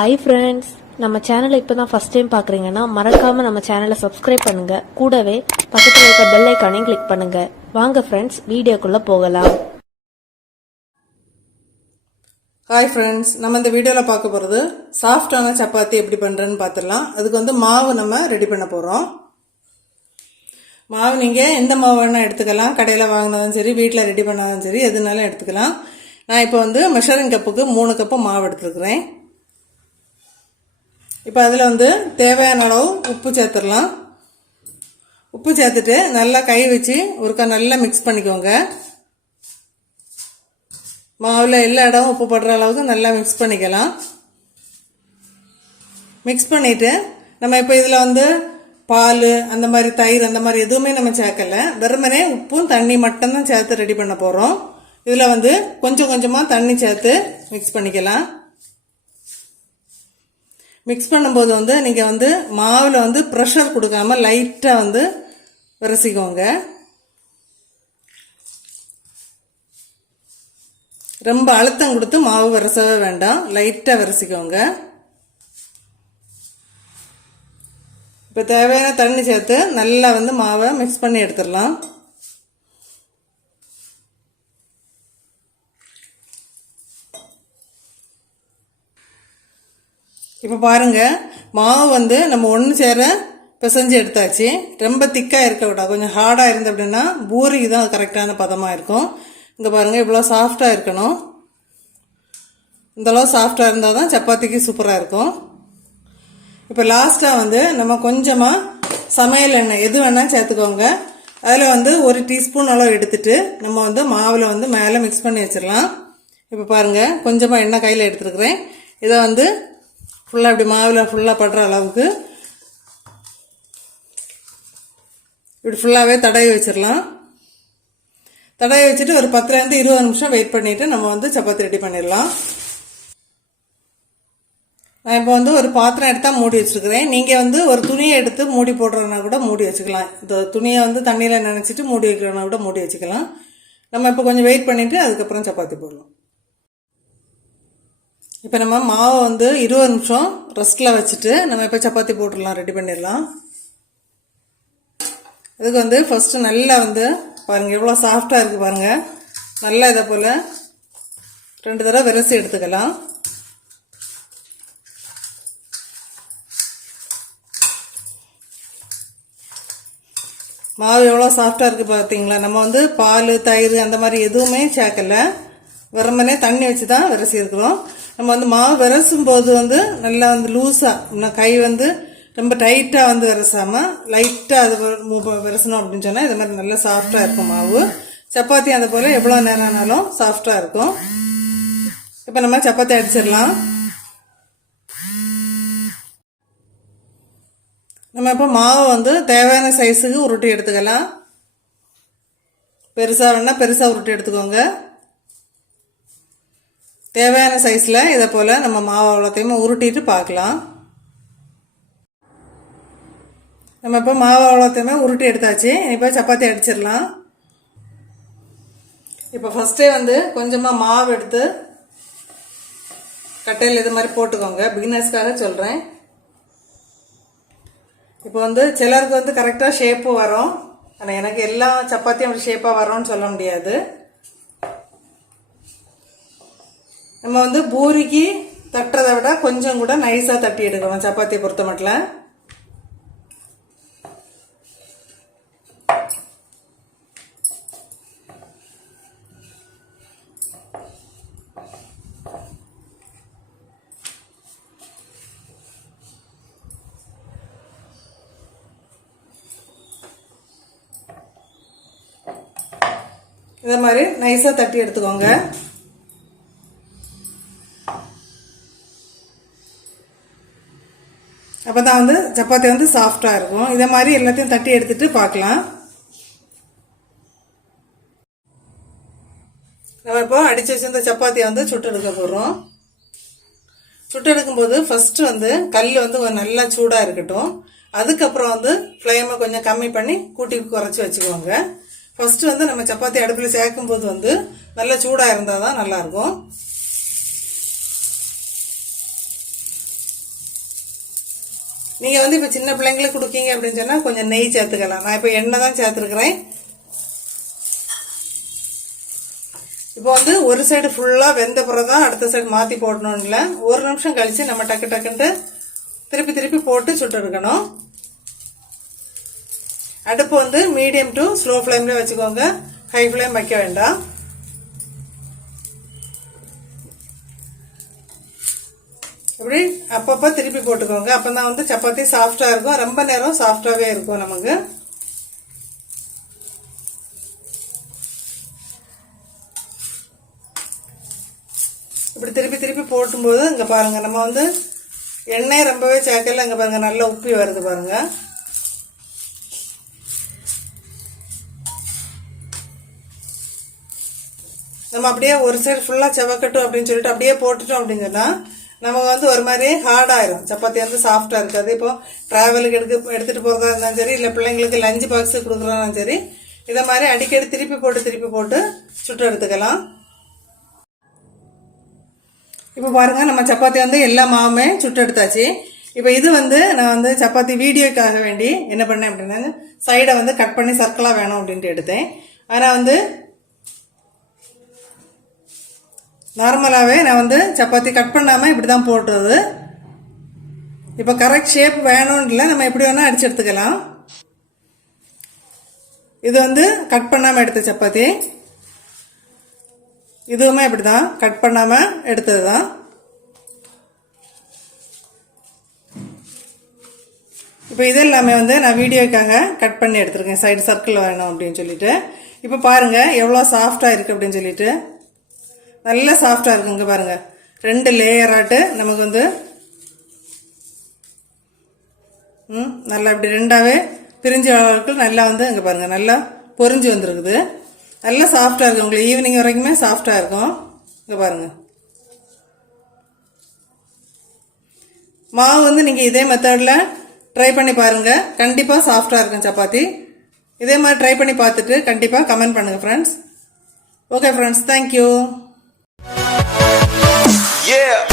Hi friends, நம்ம சேனலை இப்போ தான் ஃபஸ்ட் டைம் பார்க்குறீங்கன்னா மறக்காமல் நம்ம சேனலை சப்ஸ்கிரைப் பண்ணுங்கள். கூடவே பக்கத்தில் இருக்க பெல் ஐக்கானையும் கிளிக் பண்ணுங்கள். வாங்க ஃப்ரெண்ட்ஸ், வீடியோக்குள்ளே போகலாம். ஹாய் ஃப்ரெண்ட்ஸ், நம்ம இந்த வீடியோவில் பார்க்க போகிறது சாஃப்டான சப்பாத்தி எப்படி பண்ணுறேன்னு பார்த்துடலாம். அதுக்கு வந்து மாவு நம்ம ரெடி பண்ண போகிறோம். மாவு நீங்கள் எந்த மாவு வேணால் எடுத்துக்கலாம். கடையில் வாங்கினதும் சரி, வீட்டில் ரெடி பண்ணாலும் சரி, எதுனாலும் எடுத்துக்கலாம். நான் இப்போ வந்து மெஷரிங் கப்புக்கு 3 கப்பு மாவு எடுத்துருக்குறேன். இப்போ அதில் வந்து தேவையான அளவு உப்பு சேர்த்துடலாம். உப்பு சேர்த்துட்டு நல்லா கை வச்சு ஒருக்கா நல்லா மிக்ஸ் பண்ணிக்கோங்க. மாவில் எல்லா இடமும் உப்பு படுற அளவுக்கு நல்லா மிக்ஸ் பண்ணிக்கலாம். மிக்ஸ் பண்ணிவிட்டு நம்ம இப்போ இதில் வந்து பால் அந்த மாதிரி தயிர் அந்த மாதிரி எதுவுமே நம்ம சேர்க்கலை. வெறுமனே உப்பும் தண்ணி மட்டும்தான் சேர்த்து ரெடி பண்ண போகிறோம். இதில் வந்து கொஞ்சம் கொஞ்சமாக தண்ணி சேர்த்து மிக்ஸ் பண்ணிக்கலாம். மிக்ஸ் பண்ணும்போது வந்து நீங்கள் வந்து மாவில் வந்து ப்ரெஷர் கொடுக்காம லைட்டாக வந்து விரசிக்கோங்க. ரொம்ப அழுத்தம் கொடுத்து மாவு விரசவே வேண்டாம், லைட்டாக விரசிக்கோங்க. இப்போ தேவையான தண்ணி சேர்த்து நல்லா வந்து மாவை மிக்ஸ் பண்ணி எடுத்துடலாம். இப்போ பாருங்கள், மாவு வந்து நம்ம ஒன்று சேர பிசைஞ்சு எடுத்தாச்சு. ரொம்ப திக்காக இருக்கக்கூடாது, கொஞ்சம் ஹார்டாக இருந்து அப்படின்னா பூரிக்கு தான் கரெக்டான பதமாக இருக்கும். இங்கே பாருங்கள், இவ்வளோ சாஃப்டாக இருக்கணும். இந்தளவு சாஃப்டாக இருந்தால் தான் சப்பாத்திக்கு சூப்பராக இருக்கும். இப்போ லாஸ்ட்டாக வந்து நம்ம கொஞ்சமாக சமையல் எண்ணெய் எது வேணால் சேர்த்துக்கோங்க. அதில் வந்து 1 டீஸ்பூன் அளவு எடுத்துட்டு நம்ம வந்து மாவில் வந்து மேலே மிக்ஸ் பண்ணி வச்சிடலாம். இப்போ பாருங்கள், கொஞ்சமாக எண்ணெய் கையில் எடுத்துருக்குறேன். இதை வந்து ஃபுல்லாக இப்படி மாவில் ஃபுல்லாக படுற அளவுக்கு இப்படி ஃபுல்லாகவே தடவி வச்சிடலாம். தடவி வச்சுட்டு ஒரு 10லேருந்து 20 நிமிஷம் வெயிட் பண்ணிவிட்டு நம்ம வந்து சப்பாத்தி ரெடி பண்ணிடலாம். நான் இப்போ வந்து ஒரு பாத்திரம் எடுத்தால் மூடி வச்சுருக்கிறேன். நீங்கள் வந்து ஒரு துணியை எடுத்து மூடி போடுறதுனா கூட மூடி வச்சுக்கலாம். இந்த துணியை வந்து தண்ணியில் நினச்சிட்டு மூடி வைக்கிறனா கூட மூடி வச்சுக்கலாம். நம்ம இப்போ கொஞ்சம் வெயிட் பண்ணிவிட்டு அதுக்கப்புறம் சப்பாத்தி போடலாம். இப்போ நம்ம மாவை வந்து 20 நிமிஷம் ரெஸ்ட்டில் வச்சுட்டு நம்ம இப்போ சப்பாத்தி போட்டுடலாம், ரெடி பண்ணிடலாம். அதுக்கு வந்து ஃபஸ்ட்டு நல்லா வந்து பாருங்கள் எவ்வளோ சாஃப்டாக இருக்குது பாருங்கள். நல்லா இதை போல் 2 தடவை விரசி எடுத்துக்கலாம். மாவு எவ்வளோ சாஃப்டாக இருக்குது பார்த்தீங்களா. நம்ம வந்து பால் தயிர் அந்த மாதிரி எதுவுமே சேர்க்கலை, வெறுமனே தண்ணி வச்சு தான் விரசி இருக்கிறோம். நம்ம வந்து மாவு விரசும் போது வந்து நல்லா வந்து லூஸாக, கை வந்து ரொம்ப டைட்டாக வந்து விரசாமல் லைட்டாக அது விரசணும் அப்படின்னு சொன்னால் இது மாதிரி நல்லா சாஃப்டாக இருக்கும் மாவு. சப்பாத்தி அது போல் எவ்வளோ நேரம் ஆனாலும் சாஃப்டாக இருக்கும். இப்போ நம்ம சப்பாத்தி அடிச்சிடலாம். நம்ம இப்போ மாவை வந்து தேவையான சைஸுக்கு உருட்டி எடுத்துக்கலாம். பெருசாக வேணால் பெருசாக உருட்டி எடுத்துக்கோங்க. தேவையான சைஸில் இதை போல் நம்ம மாவு அவ்வளோத்தையுமே உருட்டிட்டு பார்க்கலாம். நம்ம இப்போ மாவு அவ்வளோத்தையுமே உருட்டி எடுத்தாச்சு. இப்போ சப்பாத்தி அடிச்சிடலாம். இப்போ ஃபஸ்ட்டே வந்து கொஞ்சமாக மாவு எடுத்து கட்டையில் இது மாதிரி போட்டுக்கோங்க. பிகினர்ஸ்க்காக சொல்கிறேன். இப்போ வந்து சிலருக்கு வந்து கரெக்டாக ஷேப்பு வரும், ஆனால் எனக்கு எல்லா சப்பாத்தியும் அப்படி ஷேப்பாக வரும்னு சொல்ல முடியாது. நம்ம வந்து பூரிக்கு தட்டுறதை விட கொஞ்சம் கூட நைஸாக தட்டி எடுக்கணும் சப்பாத்தியை பொறுத்த மட்டும். இதை மாதிரி நைஸாக தட்டி எடுத்துக்கோங்க. அப்போ தான் வந்து சப்பாத்தி வந்து சாஃப்டாக இருக்கும். இதை மாதிரி எல்லாத்தையும் தட்டி எடுத்துட்டு பார்க்கலாம். நம்ம இப்போ அடித்து வச்சிருந்த சப்பாத்தியை வந்து சுட்டு எடுக்க போகிறோம். சுட்டு எடுக்கும்போது ஃபஸ்ட்டு வந்து கல் வந்து நல்லா சூடாக இருக்கட்டும். அதுக்கப்புறம் வந்து ஃப்ளேமை கொஞ்சம் கம்மி பண்ணி கூட்டி குறைச்சி வச்சுக்கோங்க. ஃபஸ்ட்டு வந்து நம்ம சப்பாத்தி அடுப்பில் சேர்க்கும்போது வந்து நல்லா சூடாக இருந்தால் தான் நல்லாயிருக்கும். நீங்கள் வந்து இப்போ சின்ன பிள்ளைங்களுக்கு கொடுக்கீங்க அப்படின்னு சொன்னால் கொஞ்சம் நெய் சேர்த்துக்கலாம். நான் இப்போ எண்ணெய் தான் சேர்த்துருக்குறேன். இப்போ வந்து ஒரு சைடு ஃபுல்லாக வெந்த பிறகு தான் அடுத்த சைடு மாற்றி போடணும்னு இல்லை. ஒரு நிமிஷம் கழித்து நம்ம டக்கு டக்குன்ட்டு திருப்பி திருப்பி போட்டு சுட்டு எடுக்கணும். அடுப்பு வந்து மீடியம் டு ஸ்லோ ஃப்ளேம்ல வச்சுக்கோங்க, ஹை ஃப்ளேம் வைக்க வேண்டாம். இப்படி அப்பப்போ திருப்பி போட்டுக்கோங்க. அப்போ தான் வந்து சப்பாத்தி சாஃப்டாக இருக்கும், ரொம்ப நேரம் சாஃப்டாகவே இருக்கும் நமக்கு. இப்படி திருப்பி திருப்பி போட்டும்போது இங்கே பாருங்கள், நம்ம வந்து எண்ணெய் ரொம்பவே சேர்க்கல. இங்கே பாருங்கள், நல்லா உப்பி வருது பாருங்கள். நம்ம அப்படியே ஒரு சைடு ஃபுல்லாக செவக்கட்டும் அப்படின்னு சொல்லிட்டு அப்படியே போட்டுட்டோம் அப்படின்னு சொன்னால் நமக்கு வந்து ஒரு மாதிரி ஹார்டாயிரும். சப்பாத்தி வந்து சாஃப்டாக இருக்காது. இப்போ ட்ராவலுக்கு எடுத்துகிட்டு போகிறதா இருந்தாலும் சரி, இல்லை பிள்ளைங்களுக்கு லஞ்சு பாக்ஸு கொடுக்குறதாலும் சரி, இதை மாதிரி அடிக்கடி திருப்பி போட்டு சுட்டு எடுத்துக்கலாம். இப்போ பாருங்க, நம்ம சப்பாத்தி வந்து எல்லா மாவுமே சுட்டு எடுத்தாச்சு. இப்போ இது வந்து நான் வந்து சப்பாத்தி வீடியோக்காக வேண்டி என்ன பண்ணேன் அப்படின்னா, சைடை வந்து கட் பண்ணி சர்க்கிளாக வேணும் அப்படின்ட்டு எடுத்தேன். ஆனால் வந்து நார்மலாகவே நான் வந்து சப்பாத்தி கட் பண்ணாமல் இப்படி தான் போட்டுறது. இப்போ கரெக்ட் ஷேப் வேணும்னு இல்லை, நம்ம எப்படி வேணால் அடிச்சு எடுத்துக்கலாம். இது வந்து கட் பண்ணாமல் எடுத்த சப்பாத்தி, இதுவுமே இப்படி தான் கட் பண்ணாமல் எடுத்தது தான். இப்போ இது எல்லாமே வந்து நான் வீடியோக்காக கட் பண்ணி எடுத்துருக்கேன், சைடு சர்க்கிள் வேணும் அப்படின்னு சொல்லிட்டு. இப்போ பாருங்கள் எவ்வளோ சாஃப்டாக இருக்குது அப்படின்னு சொல்லிட்டு. நல்லா சாஃப்டாக இருக்குங்க பாருங்கள். 2 லேயராட்டு நமக்கு வந்து நல்லா இப்படி ரெண்டாவே பிரிஞ்ச அளவுக்கு நல்லா வந்து இங்கே பாருங்கள் நல்லா பொரிஞ்சு வந்துருக்குது. நல்லா சாஃப்டாக இருக்கும், உங்களுக்கு ஈவினிங் வரைக்குமே சாஃப்டாக இருக்கும். இங்கே பாருங்கள், மாவு வந்து நீங்கள் இதே மெத்தடில் ட்ரை பண்ணி பாருங்கள், கண்டிப்பாக சாஃப்டாக இருக்கும் சப்பாத்தி. இதே மாதிரி ட்ரை பண்ணி பார்த்துட்டு கண்டிப்பாக கமெண்ட் பண்ணுங்கள் friends. Okay friends, thank you. Yeah.